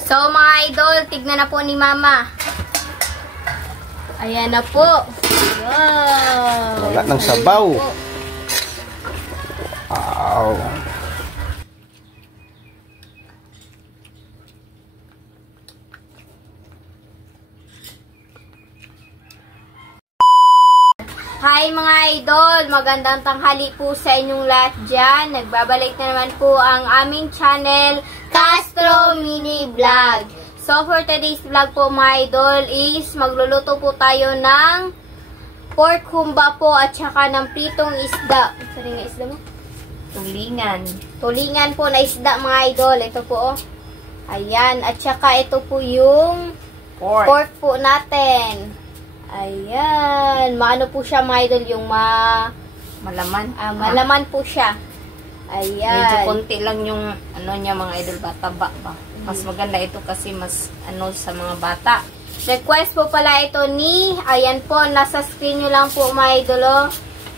So mga idol, tignan na po ni Mama. Ayan na po. Wow. Wala ng sabaw. Wow. Hi mga idol! Magandang tanghali po sa inyong lahat dyan. Nagbabalik na naman po ang aming channel, Castro Mini Vlog. So for today's vlog po mga idol is magluluto po tayo ng pork humba po at saka ng pritong isda. Saan nga isda mo? Tulingan. Tulingan po na isda mga idol. Ito po oh. Ayan. At saka ito po yung pork po natin. Ayan. Maano po siya mga idol, yung malaman. Malaman po siya. Ayan. Medyo konti lang yung ano niya mga idol, bata-ba ba. Mas maganda ito kasi mas ano sa mga bata. Request po pala ito ni, ayan po, nasa screen nyo lang po mga idol. Oh.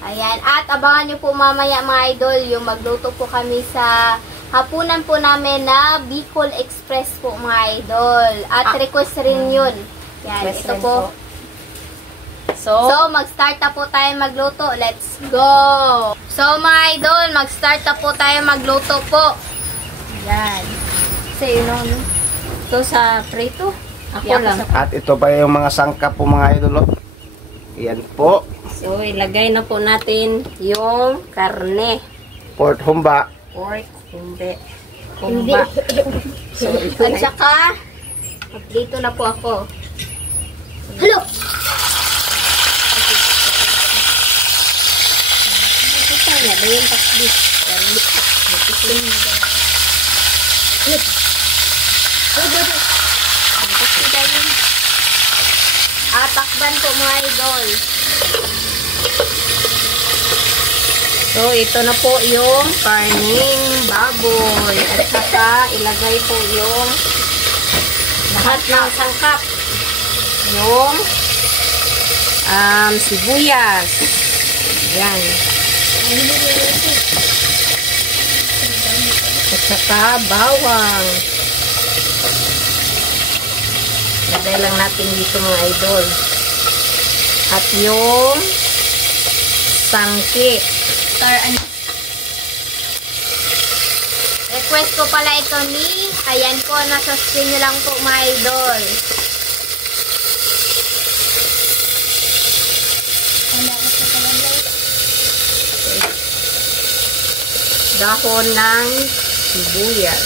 Ayan. At abangan nyo po mamaya mga idol, yung magluto po kami sa hapunan po namin na Bicol Express po mga idol. At request rin yun. Yan, ito po. So, mag-start na po tayo magluto. Let's go! So, mga idol, mag-start na po tayo magluto po. Yan. Kasi yun know, ito sa prito. Ako lang. At ito pa yung mga sangkap po mga idol. Yan po. So, ilagay na po natin yung karne. Pork humba. Pork, hindi. Humba. So, at saka, dito na po ako. Hello! Ya, dayon takdi. Atakban po mga idol. So, ito na po yung karning baboy. At saka, ilagay po yung lahat ng sangkap. Yung sibuyas. Yan. At saka bawang. Lagay lang natin dito mga idol. At yung sangkit. Request ko pala ito ni, ayan po, nasa screen nyo lang po mga idol. Dahon ng sibuyas.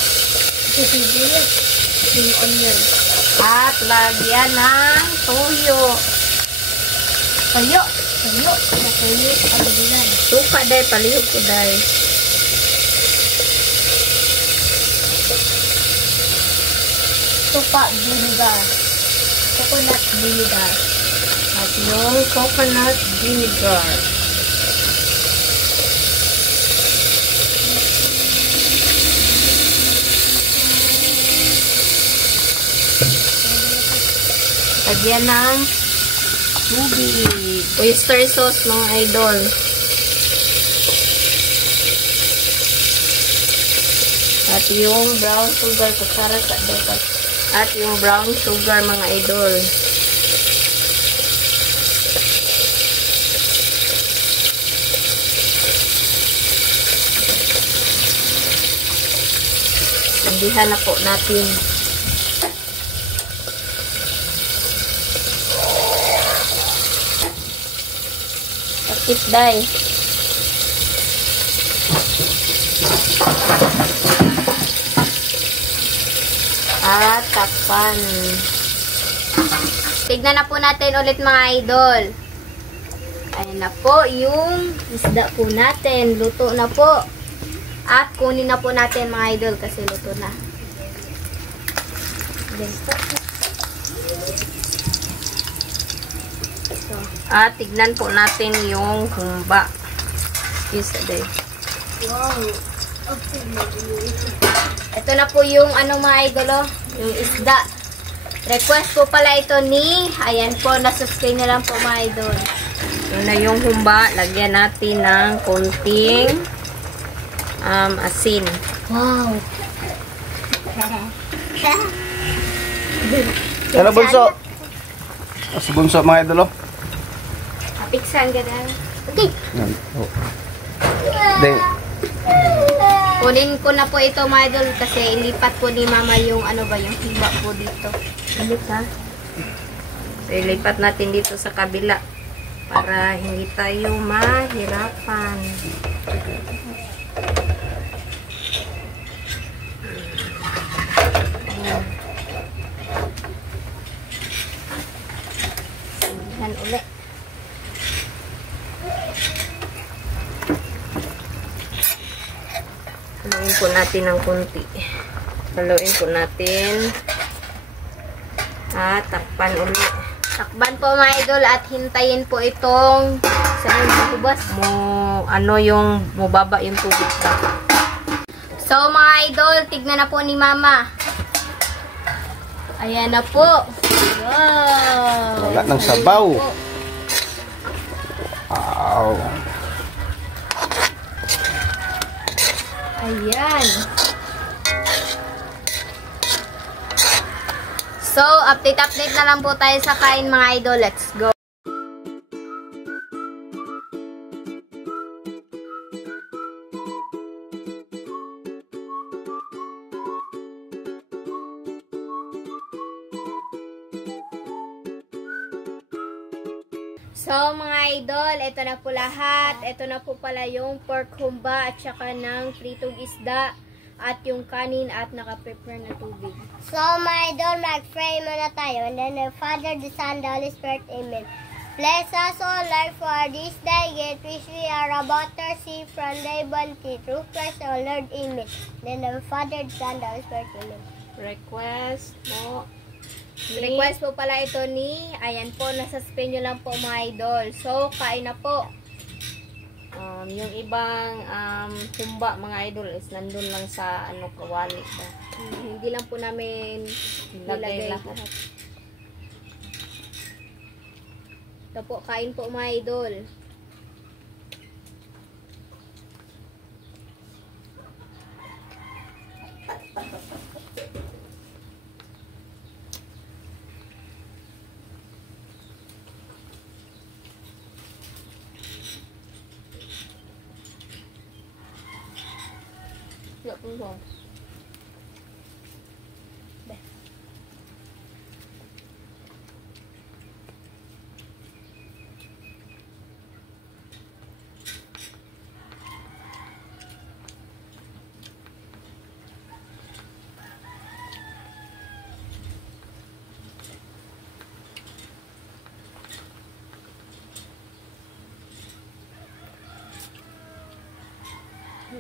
Sibuyas. Yung onion. At lagyan ng toyo. Toyo. Toyo. Toyo. Palibulan. Suka day, palihog ko day. Suka vinegar. Coconut vinegar. At yung coconut vinegar. Lagyan ng tubig. Oyster sauce mga idol. At yung brown sugar. Kutsara sa dapat. At yung brown sugar mga idol. Sandihan na po natin. Day. At takpan. Tignan na po natin ulit mga idol. Ayan na po yung isda po natin. Luto na po. At kunin na po natin mga idol kasi luto na. At tignan po natin yung humba. Isa day. Wow. Ito na po yung ano mga idol, yung isda. Request po pala ito ni, ayan po, nasa screen na lang po mga idol. Yun na yung humba. Lagyan natin ng konting asin. Wow. Ano bunso? Si bunso mga idol oh. Piksan ka na. Okay. Yan. Oh. Then, Kunin ko na po ito mga idol kasi ilipat po ni mama yung ano ba yung hiba po dito. Ulit ha. So, ilipat natin dito sa kabila para hindi tayo mahirapan. Yan ulit. Haluin po natin ng kunti. Haluin po natin. At takpan ulit. Takban po mga idol at hintayin po itong saan yung kubas. Ano yung mubaba yung tubig ba? So mga idol, tignan na po ni mama. Ayan na po. Wow. wala ng sabaw. Wow. Ayan. So, update na lang po tayo sa kain mga idol. Let's go. So, mga idol, ito na po lahat. Ito na po pala yung pork humba at saka ng pritong isda at yung kanin at naka-prepare na tubig. So, my idol, mag-pray muna tayo. And then the Father, the Son, the Holy Spirit, Amen. Bless us, O Lord, for this day, yet which we are about to receive from thy bounty. Through Christ, O Lord, Amen. Then the Father, the Son, the Holy Spirit, Amen. Request mo. Request po pala ito ni, ayan po, nasa screen nyo lang po mga idol. So, kain na po. Yung ibang humba mga idol is nandun lang sa kawali ba. Hindi lang po namin Lagay nilagay lahat. lahat. Ito po, kain po mga idol.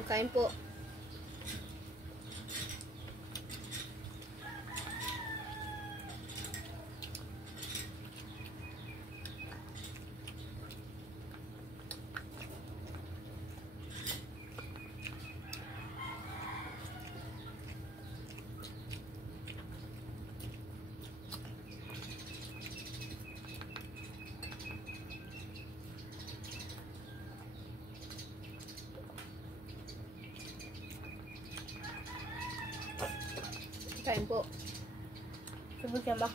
Kain po. Kain po. Subok yan ba?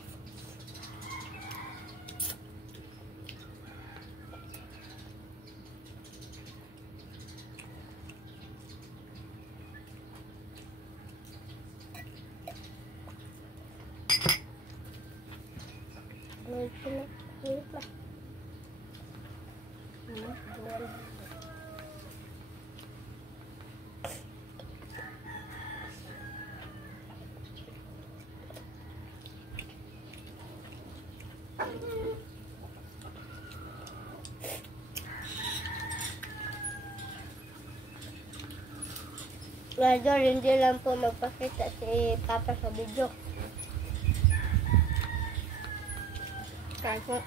Idol, hindi lang po magpakita si Papa sa video. Kain po.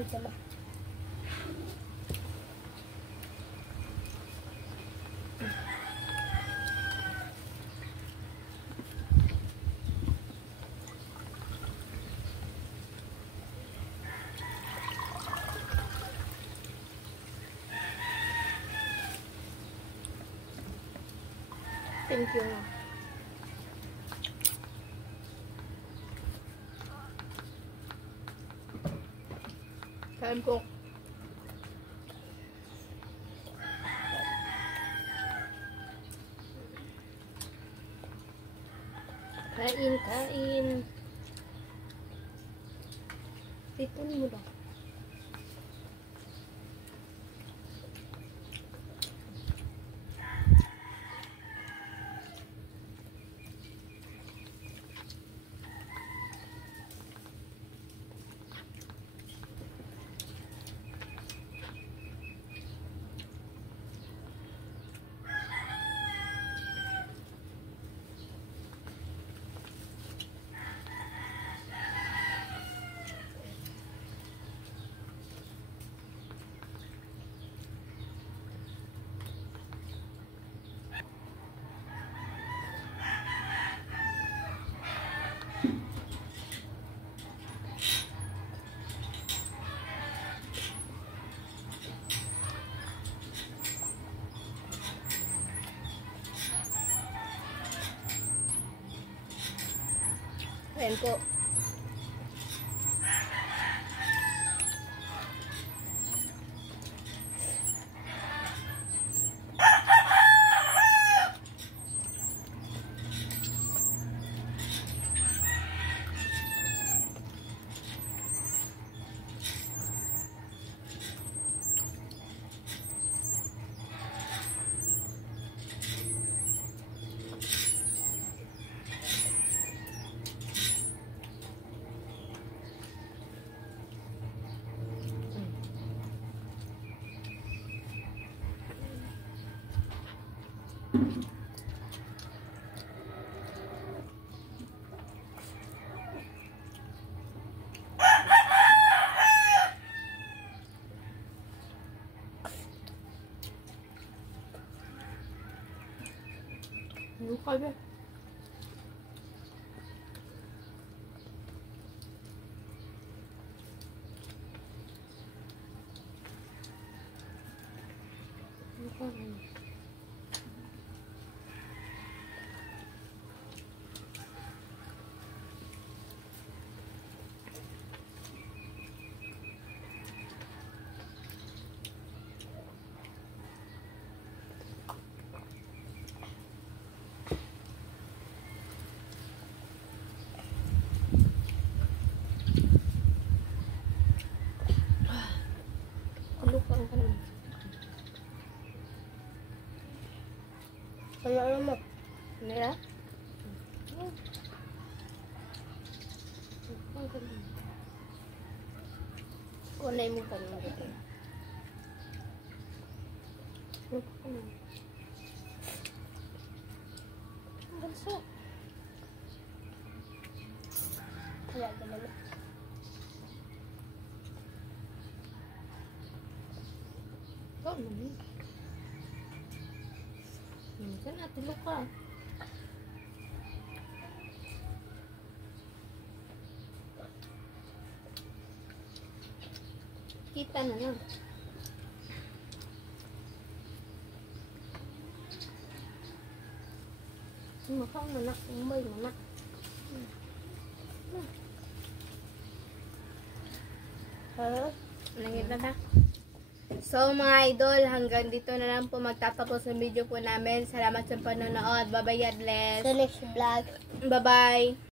Wait naman. Thank you. Kain po. Kain, kain. Tipon mo daw. Kain po. Luka ba? Luka ba? Luka ka naman. Ano mo? Nila? Kunay mo pa naman dito. Luka ka naman. Ang ganso. Wala ka naman. Ikaw naman. Minsan natin luka. Kita na lang. Makaw na na. Umay na na. Langit na na. So mga idol, hanggang dito na lang po magtatapos ang video po namin. Salamat sa panonood. Bye bye, God bless. Sa next vlog. Bye bye.